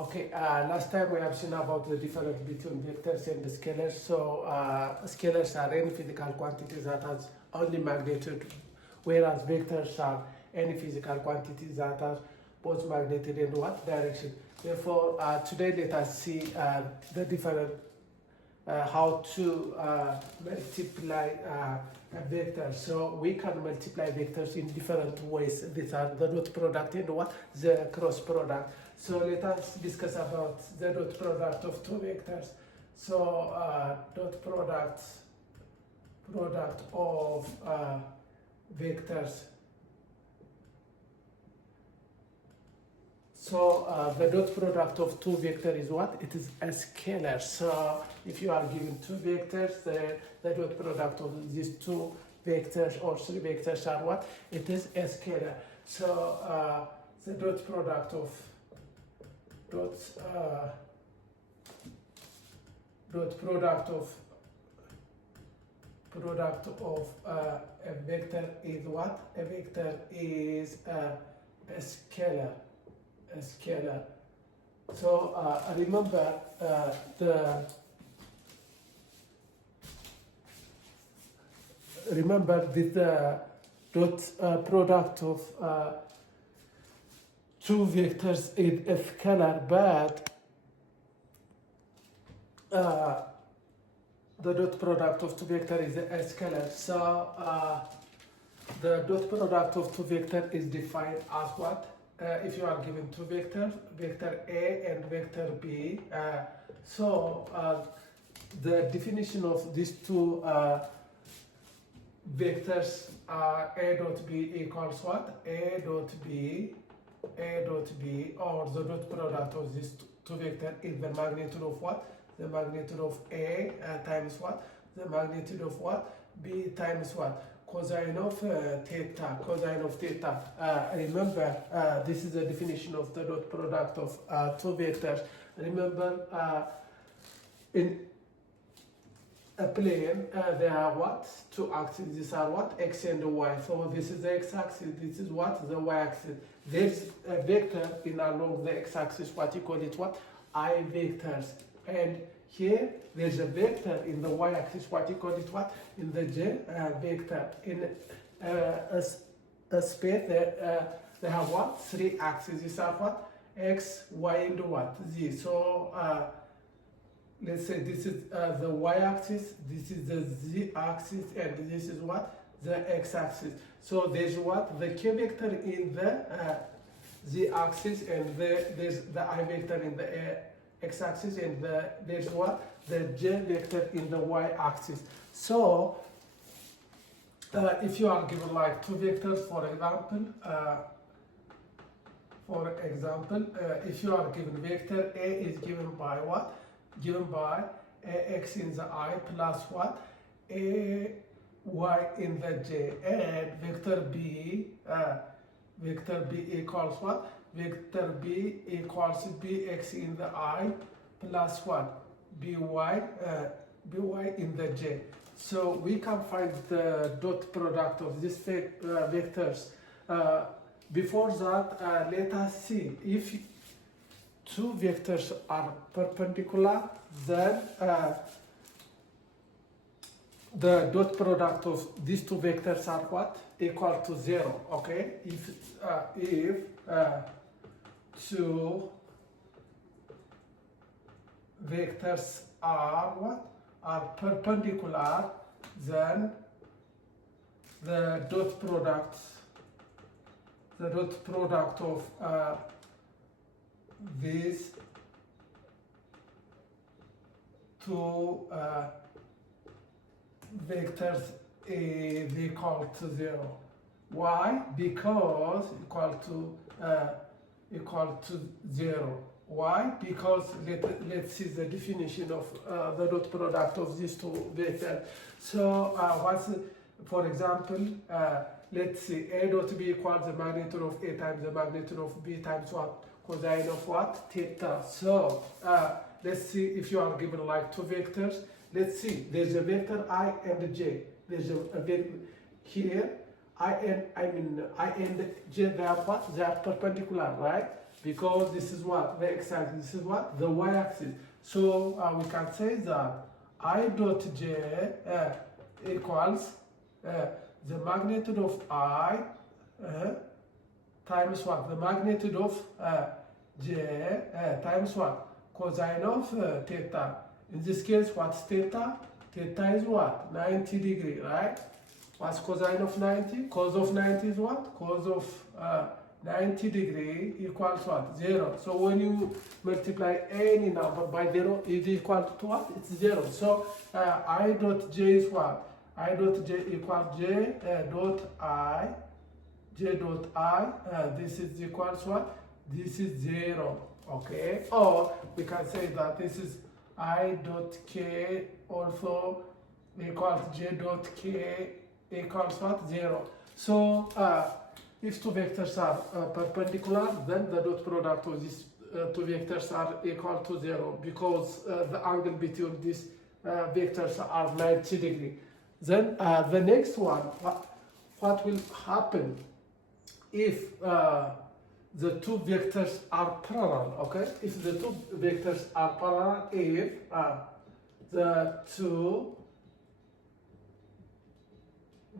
Okay, last time we have seen about the difference between vectors and scalars. So scalars are any physical quantities that has only magnitude, whereas vectors are any physical quantities that have both magnitude and what direction. Therefore, today let us see the different how to multiply a vector. So we can multiply vectors in different ways. These are the dot product and what the cross product. So let us discuss about the dot product of two vectors. So dot product of vectors. So the dot product of two vectors is what? It is a scalar. So if you are given two vectors, the dot product of these two vectors or three vectors are what? It is a scalar. So the dot product of a vector is what? A vector is a scalar. A scalar. So remember the dot product of two vectors is a scalar, but the dot product of two vectors is a scalar. So the dot product of two vectors is defined as what? If you are given two vectors, vector A and vector B, the definition of these two vectors are A dot B equals what? A dot B, or the dot product of these two vectors is the magnitude of what? The magnitude of A times what? The magnitude of what? B times what? Cosine of theta. Remember, this is the definition of the dot product of two vectors. Remember, in a plane, there are what? Two axes. These are what? X and Y. So this is the x-axis. This is what? The y-axis. There's a vector in along the x-axis. What you call it? What? I vectors. And here there's a vector in the y-axis. What you call it? What? In the j vector. In a space they have what? Three axes. These are what? X, Y, and what? Z. So let's say this is the y-axis, this is the z-axis, and this is what? The x-axis. So there's what? The k vector in the z-axis, and there's the I vector in the x-axis, and there's what? The j vector in the y-axis. So if you are given like two vectors, for example, if you are given vector A is given by what? Given by ax in the I plus what? A y in the j, and vector B equals what? Vector B equals bx in the I plus what? By in the j. So we can find the dot product of these vectors. Before that, let us see if two vectors are perpendicular, then the dot product of these two vectors are what? Equal to 0. Okay, if two vectors are what? Are perpendicular, then the dot product of these two vectors is equal to 0. Why? Because equal to 0. Why? Because let's see the definition of the dot product of these two vectors. So for example, let's see, A dot B equals the magnitude of A times the magnitude of B times what? Cosine of what? Theta. So let's see if you are given like two vectors. Let's see, there's a vector I and J. There's a vector here, I and J, they are what? They are perpendicular, right? because this is what? The x-axis. This is what? The y-axis. So we can say that I dot j equals the magnitude of I times what? The magnitude of j times what? Cosine of theta. In this case, what's theta? Theta is what? 90 degree, right? What's cosine of 90? Cos of 90 is what? Cos of 90 degree equals what? 0. So when you multiply any number by 0, it is equal to what? It's 0. So I dot j is what? I dot j equals j dot I. J dot I. This is equals what? This is 0. Okay? Or we can say that this is I dot k also equals j dot k equals what? 0. So if two vectors are perpendicular, then the dot product of these two vectors are equal to 0 because the angle between these vectors are 90 degree. Then the next one, what will happen if the two vectors are parallel? Okay, if the two vectors are parallel, if the two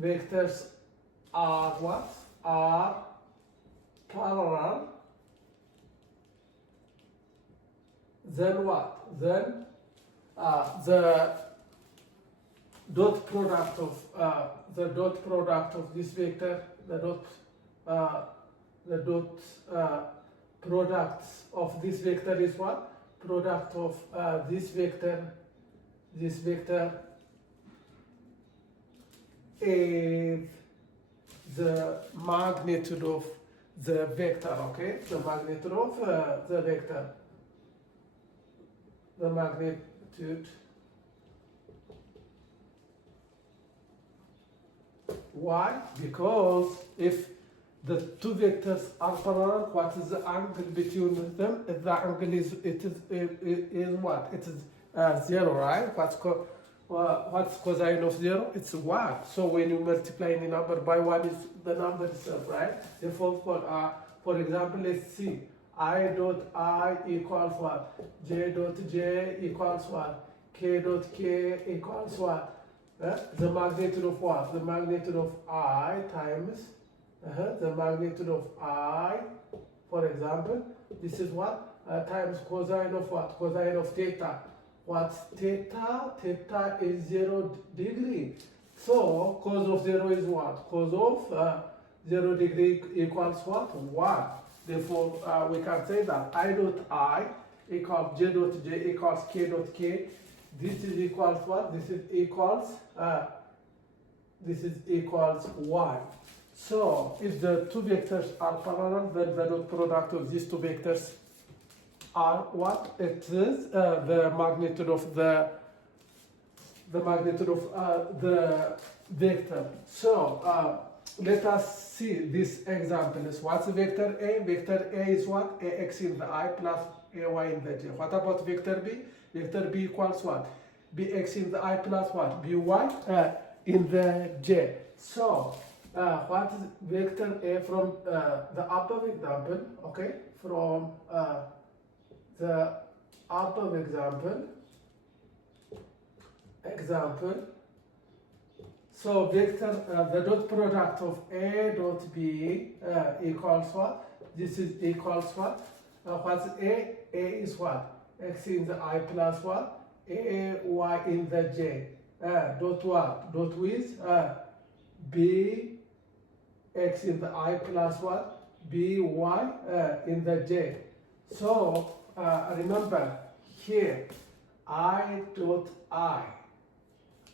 vectors are what? Are parallel, then what? Then the dot product of this vector, the dot product of this vector is what? Product of this vector is the magnitude of the vector, okay? The magnitude of the vector. The magnitude. Why? Because if the two vectors are parallel, what is the angle between them? The angle is what? It is 0, right? What's cosine of 0? It's 1. So when you multiply any number by 1, is the number itself, right? Therefore, for example, let's see. I dot I equals what? J dot J equals what? K dot K equals what? The magnitude of what? The magnitude of I times the magnitude of I, for example, this is what? Times cosine of what? Cosine of theta. What's theta? Theta is 0 degree. So cos of 0 is what? Cos of 0 degree equals what? 1. Therefore, we can say that I dot I equals J dot J equals K dot K. This is equals what? This is equals 1. So if the two vectors are parallel, then the dot product of these two vectors are what? It is the magnitude of the vector. So let us see this example. What's vector A? Vector A is what? Ax in the I plus ay in the j. What about vector B? Vector B equals what? Bx in the I plus what? By in the j. So what is vector A from the above example? Okay, from the above example. So vector, the dot product of A dot B equals what? This is equals what? What's A? A is what? X in the I plus what? A y in the j. Dot what? Dot with B x in the I plus what? B y in the j. So remember here, I dot I.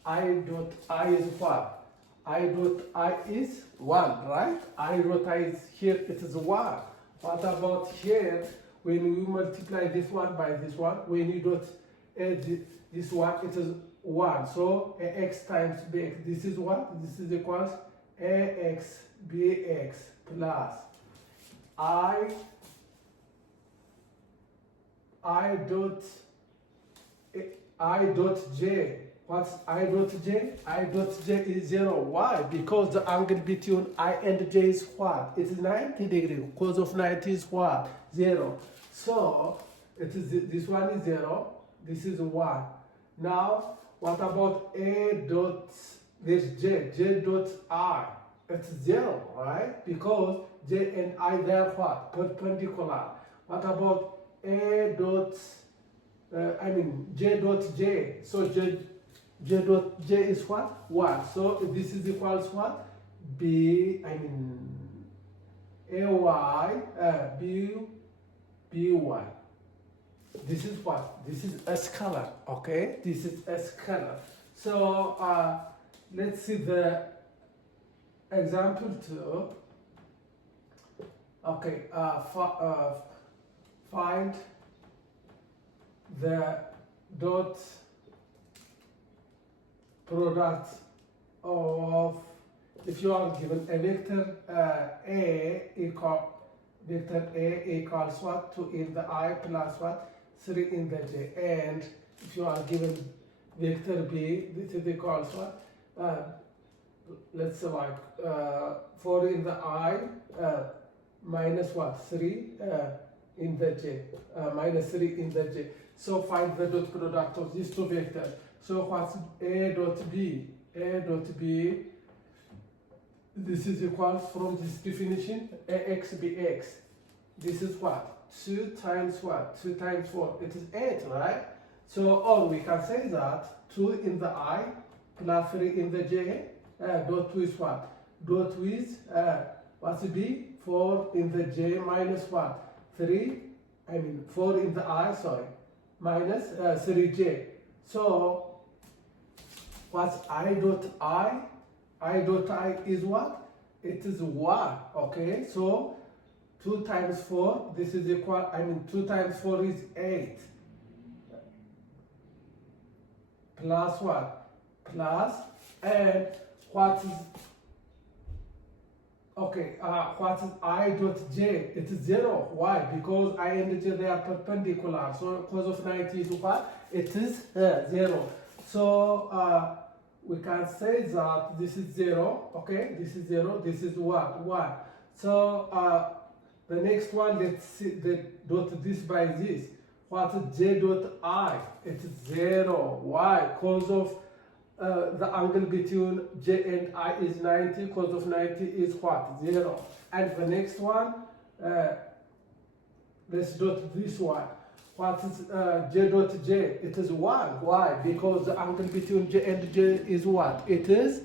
I dot I is what? I dot I is 1, right? I dot I is here, it is 1. What about here? When you multiply this one by this one, when you dot this one, it is 1. So ax times bx, this is what? This is equals ax bx plus I dot j What's I dot j? I dot j is 0. Why? Because the angle between I and j is what? It is 90 degrees. Cos of 90 is what? 0. So it is this one is 0. This is 1. Now what about a dot this j dot I? It's 0, right? Because j and I they are what? Perpendicular. What about a dot j dot j? So j dot j is what? 1. So this is equals what? B, by. This is what? This is a scalar, okay? This is a scalar. So let's see the example 2. Okay, find the dot product of, if you are given a vector vector A equals what? 2 in the I plus what? 3 in the j. And if you are given vector B, this is equals what? Let's say like 4 in the I minus what? 3 in the j, minus 3 in the j. So find the dot product of these two vectors. So what's A dot B? A dot B, this is equals from this definition, AX BX. This is what? 2 times what? 2 times 4. It is 8, right? So all we can say that 2 in the I plus 3 in the j, dot with what? Dot with, what's B? 4 in the j minus what? 4 in the I, sorry, minus 3j. So what's I dot I? I dot I is what? It is 1, okay? So 2 times 4, this is equal, 2 times 4 is 8. Plus what? Plus, and what is, okay, what is I dot j? It is 0. Why? Because I and j, they are perpendicular. So cos of 90 is what? It is 0. So we can say that this is 0, okay? This is 0, this is 1. So the next one, let's see the dot this by this. What is j dot I? It is 0. Why? Cos of the angle between j and I is 90. Cos of 90 is what? 0. And the next one, let's dot this one. What is j dot j? It is 1. Why? Because the angle between j and j is what? It is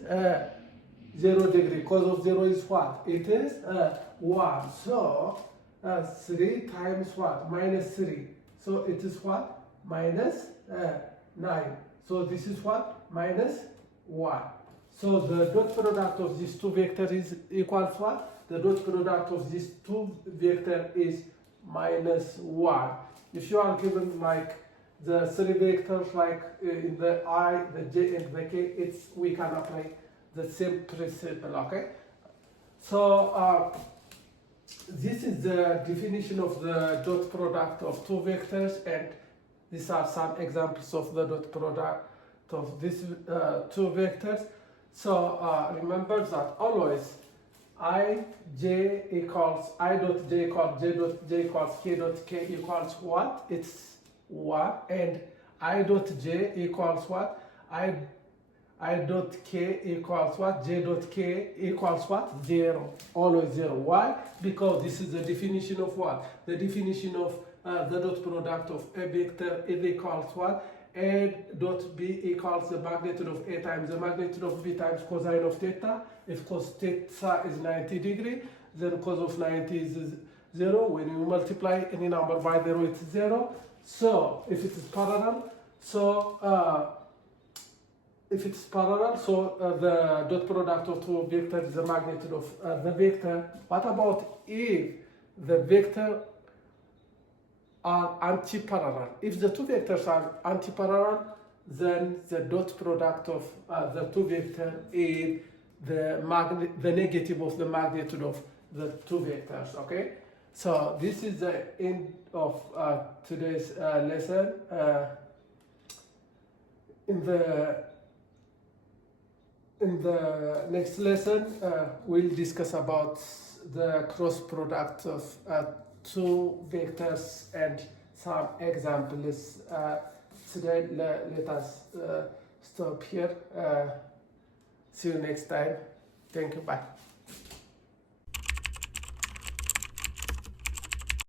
0 degree. Cos of 0 is what? It is 1. So 3 times what? Minus 3. So it is what? Minus 9. So this is what? Minus 1. So the dot product of these two vectors is equals what? The dot product of these two vectors is minus 1. If you are given like the 3 vectors like in the I, the j and the k, we can apply the same principle, okay? So this is the definition of the dot product of two vectors, and these are some examples of the dot product of these two vectors. So remember that always I dot j equals j dot j equals k equals what? It's 1. And I dot j equals what? I dot k equals what? J dot k equals what? 0. Always 0. Why? Because this is the definition of what? The definition of the dot product of a vector is equals what? A dot b equals the magnitude of A times the magnitude of b times cosine of theta. If cos theta is 90 degree, then cos of 90 is 0. When you multiply any number by 0, it's 0. So if it is parallel, so the dot product of two vectors is the magnitude of the vector. What about if the vector are anti-parallel? If the two vectors are anti-parallel, then the dot product of the two vectors is the negative of the magnitude of the two vectors, okay? So this is the end of today's lesson. In the in the next lesson, we'll discuss about the cross product of two vectors and some examples. Today, let us stop here. See you next time. Thank you. Bye.